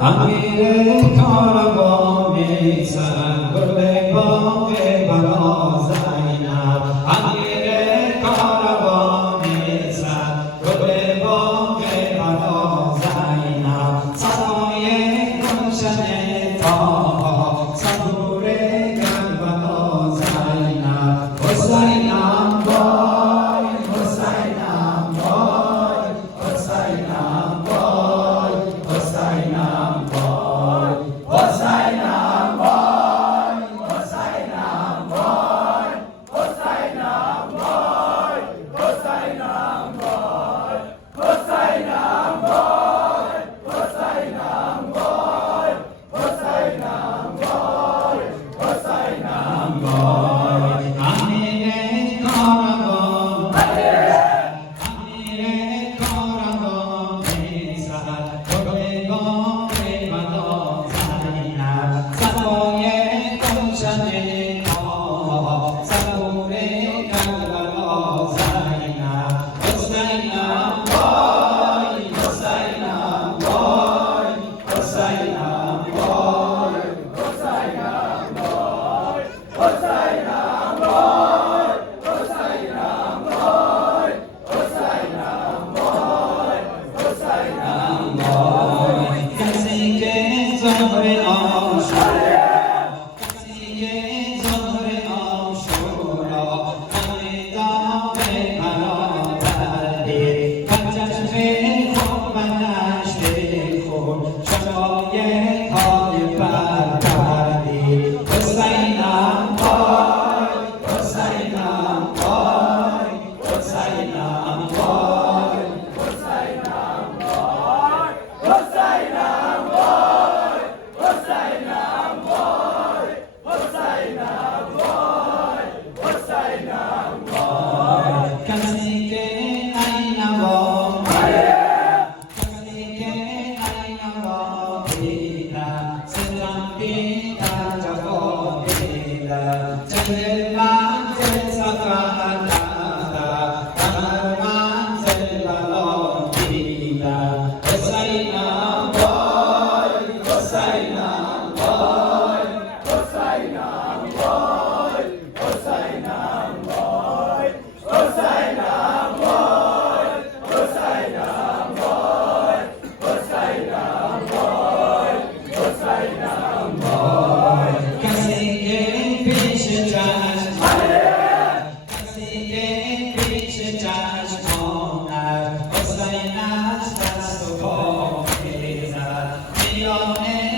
امیر کاروان سر گل باغ بلا زینب امیر کاروان سر گل باغ بلا زینب سرای گلشن طاها صبور کربلا زینب حسینم وای حسینم وای حسینم وای حسینم وای حسینم وای حسینم وای حسینم وای حسینم وای حسینم وای حسینم وای حسینم وای حسینم وای امیر کاروان امیر کاروان سر گل باغ بلا زینب صفای گلشن طاها صبور کربلا زینب حسینم وای حسینم وای حسینم وای حسینم وای حسینم وای حسینم وای حسینم وای حسینم وای کسی که ظهر عاشورا کسی که ظهر عاشورا داغ مرا بردی و چشم خود و نشت خود شفای حال بر کردی حسینم وای حسینم وای حسینم وای حسینم وای حسینم وای حسینم وای حسینم وای حسینم وای کسی که عینوا کسی که عینوا دیدم سرم بیدر جفا دیدم چند منزل سفر رفتم همه منزل بلا دیدم حسینم وای حسینم وای حسینم وای حسینم وای حسینم وای حسینم وای حسینم وای حسینم وای کسی که پیش چشم کسی که پیش چشم آمد حسین از دست و پا میزد میان